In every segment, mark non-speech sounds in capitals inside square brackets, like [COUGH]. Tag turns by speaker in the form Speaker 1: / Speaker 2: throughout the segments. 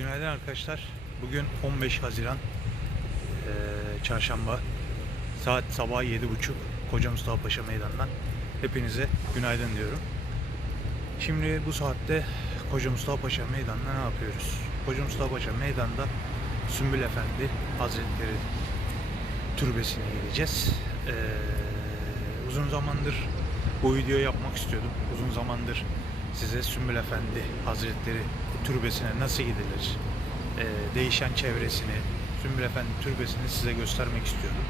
Speaker 1: Günaydın arkadaşlar. Bugün 15 Haziran eee, Çarşamba. Saat sabah 7.30 Koca Mustafa Paşa Meydanı'ndan. Hepinize günaydın diyorum. Şimdi bu saatte Koca Mustafa Paşa Meydanı'nda ne yapıyoruz? Koca Mustafa Paşa Meydanı'nda Sümbül Efendi Hazretleri türbesine gideceğiz. Eee, uzun zamandır bu videoyu yapmak istiyordum. Uzun zamandır size Sümbül Efendi Hazretleri türbesine nasıl gidilir, eee, değişen çevresini, Sümbül Efendi türbesini size göstermek istiyordum.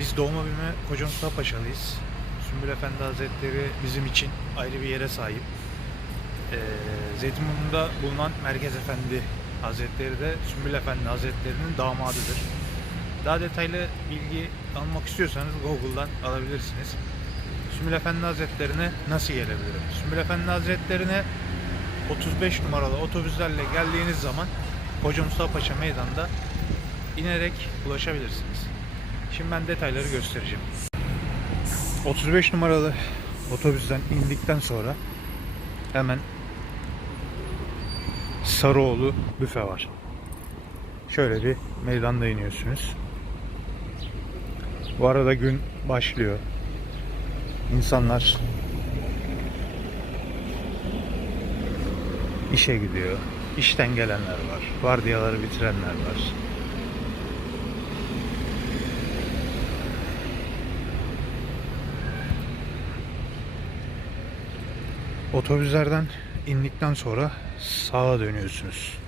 Speaker 1: Biz doğma büyüme Koca Mustafa Paşalıyız. Sümbül Efendi Hazretleri bizim için ayrı bir yere sahip. Eee Zeytinburnu'nda bulunan Merkez Efendi Hazretleri de Sümbül Efendi Hazretleri'nin damadıdır. Daha detaylı bilgi almak istiyorsanız Google'dan alabilirsiniz. Sümbül Efendi Hazretlerine nasıl gelebilirim? Sümbül Efendi Hazretlerine 35 numaralı otobüslerle geldiğiniz zaman Koca Mustafa Paşa Meydan'da inerek ulaşabilirsiniz. Şimdi ben detayları göstereceğim. 35 numaralı otobüsten indikten sonra hemen Sarıoğlu büfe var. Şöyle bir meydanda iniyorsunuz. Bu arada gün başlıyor. İnsanlar işe gidiyor. İşten gelenler var. Vardiyaları bitirenler var. Otobüslerden indikten sonra sağa dönüyorsunuz.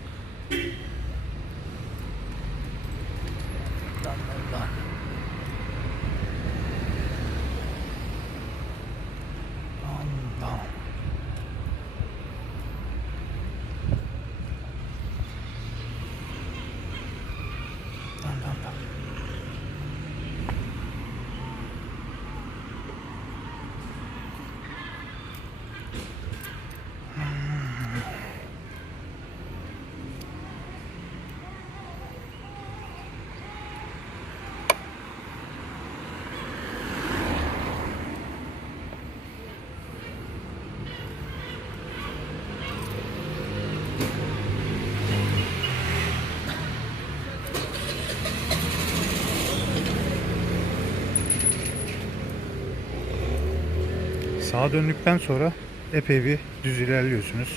Speaker 1: Sağa döndükten sonra epey bir düz ilerliyorsunuz.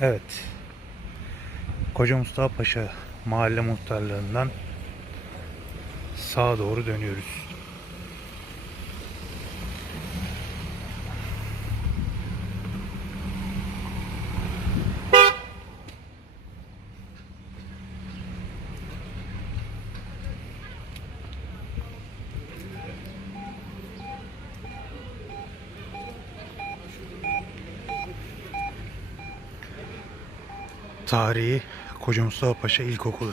Speaker 1: Evet. Koca Mustafa Paşa mahalle muhtarlarından sağa doğru dönüyoruz. Tarihi Koca Mustafa Paşa İlkokulu.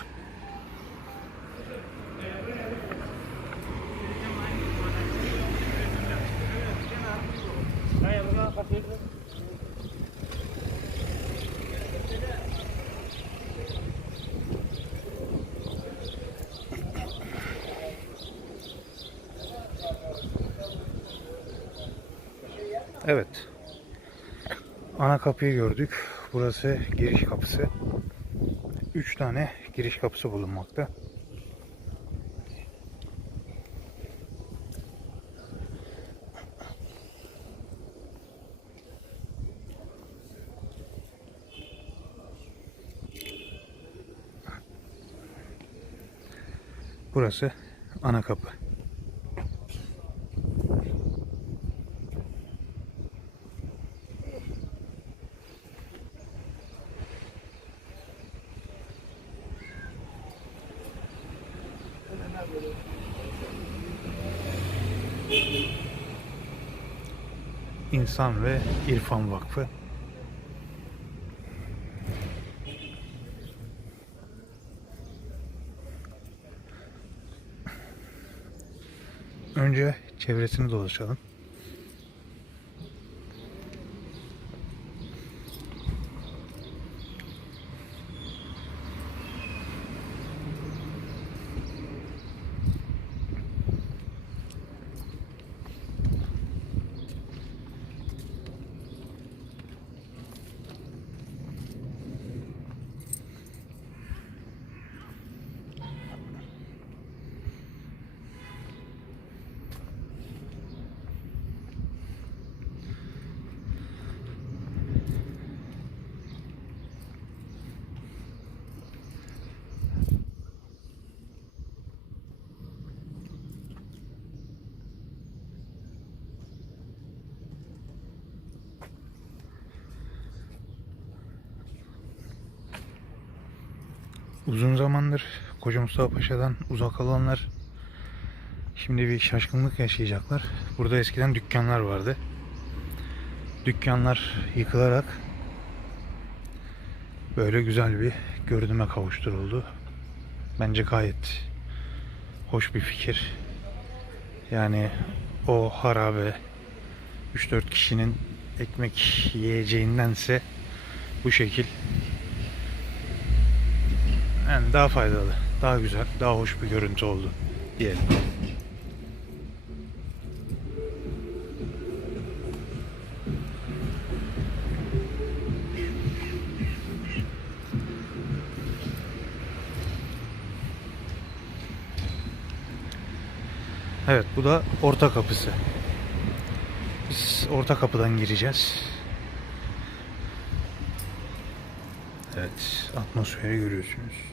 Speaker 1: Evet. Ana kapıyı gördük. Burası giriş kapısı. 3 tane giriş kapısı bulunmakta. Burası ana kapı. İnsan ve İrfan Vakfı. Önce çevresini dolaşalım. Uzun zamandır Koca Mustafa Paşa'dan uzak olanlar şimdi bir şaşkınlık yaşayacaklar. Burada eskiden dükkanlar vardı. Dükkanlar yıkılarak böyle güzel bir görünüme kavuşturuldu. Bence gayet hoş bir fikir. Yani o harabe 3-4 kişinin ekmek yiyeceğindense bu şekil yani daha faydalı, daha güzel, daha hoş bir görüntü oldu diyelim. Evet, bu da orta kapısı. Biz orta kapıdan gireceğiz. Evet, atmosferi görüyorsunuz.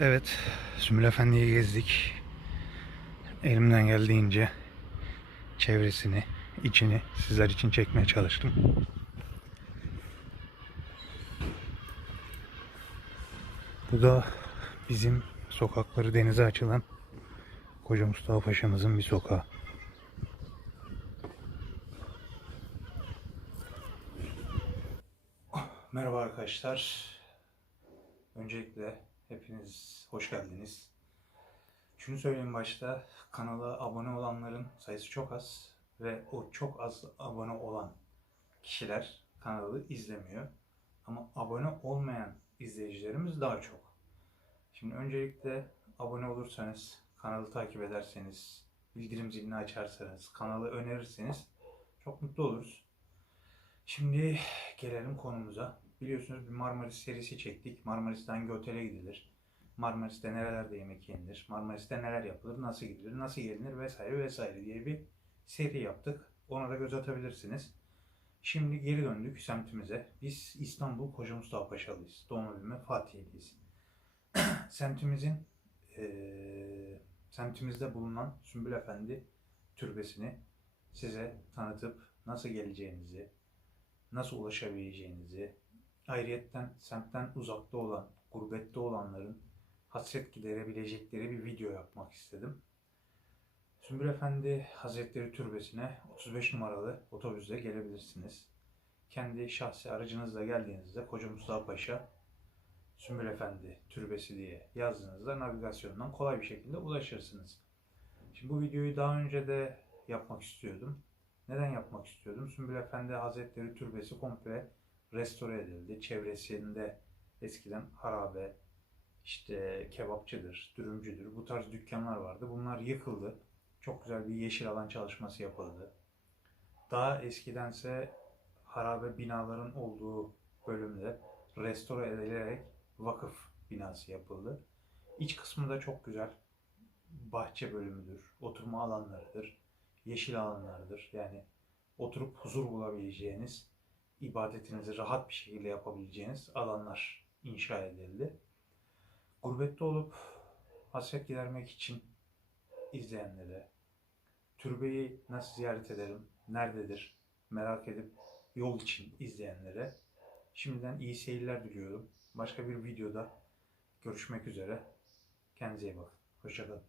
Speaker 1: Evet, Sümül Efendi'yi gezdik. Elimden geldiğince çevresini, içini sizler için çekmeye çalıştım. Bu da bizim sokakları denize açılan Koca Mustafa Paşa'mızın bir sokağı. Merhaba arkadaşlar. Öncelikle hepiniz hoş geldiniz. Şunu söyleyeyim başta, kanala abone olanların sayısı çok az ve o çok az abone olan kişiler kanalı izlemiyor. Ama abone olmayan izleyicilerimiz daha çok. Şimdi öncelikle abone olursanız, kanalı takip ederseniz, bildirim zilini açarsanız, kanalı önerirseniz çok mutlu oluruz. Şimdi gelelim konumuza. Biliyorsunuz bir Marmaris serisi çektik. Marmaris'ten hangi otele gidilir? Marmaris'te nerelerde yemek yenilir? Marmaris'te neler yapılır? Nasıl gidilir? Nasıl gelinir? Vesaire vesaire diye bir seri yaptık. Ona da göz atabilirsiniz. Şimdi geri döndük semtimize. Biz İstanbul Koca Mustafa Paşalıyız. Doğma büyüme Fatihliyiz. [CLEARS THROAT] Semtimizin eee, semtimizde bulunan Sümbül Efendi türbesini size tanıtıp nasıl geleceğinizi, nasıl ulaşabileceğinizi, ayrıyetten semtten uzakta olan, gurbette olanların hasret giderebilecekleri bir video yapmak istedim. Sümbül Efendi Hazretleri Türbesi'ne 35 numaralı otobüsle gelebilirsiniz. Kendi şahsi aracınızla geldiğinizde Koca Mustafa Paşa Sümbül Efendi Türbesi diye yazdığınızda navigasyondan kolay bir şekilde ulaşırsınız. Şimdi bu videoyu daha önce de yapmak istiyordum. Neden yapmak istiyordum? Sümbül Efendi Hazretleri Türbesi komple restore edildi. Çevresinde eskiden harabe, işte kebapçıdır, dürümcüdür, bu tarz dükkanlar vardı. Bunlar yıkıldı. Çok güzel bir yeşil alan çalışması yapıldı. Daha eskidense harabe binaların olduğu bölümde restore edilerek vakıf binası yapıldı. İç kısmı da çok güzel. Bahçe bölümüdür, oturma alanlarıdır, yeşil alanlardır. Yani oturup huzur bulabileceğiniz, ibadetinizi rahat bir şekilde yapabileceğiniz alanlar inşa edildi. Gurbette olup hasret gidermek için izleyenlere, türbeyi nasıl ziyaret ederim, nerededir merak edip yol için izleyenlere şimdiden iyi seyirler diliyorum. Başka bir videoda görüşmek üzere. Kendinize iyi bakın. Hoşçakalın.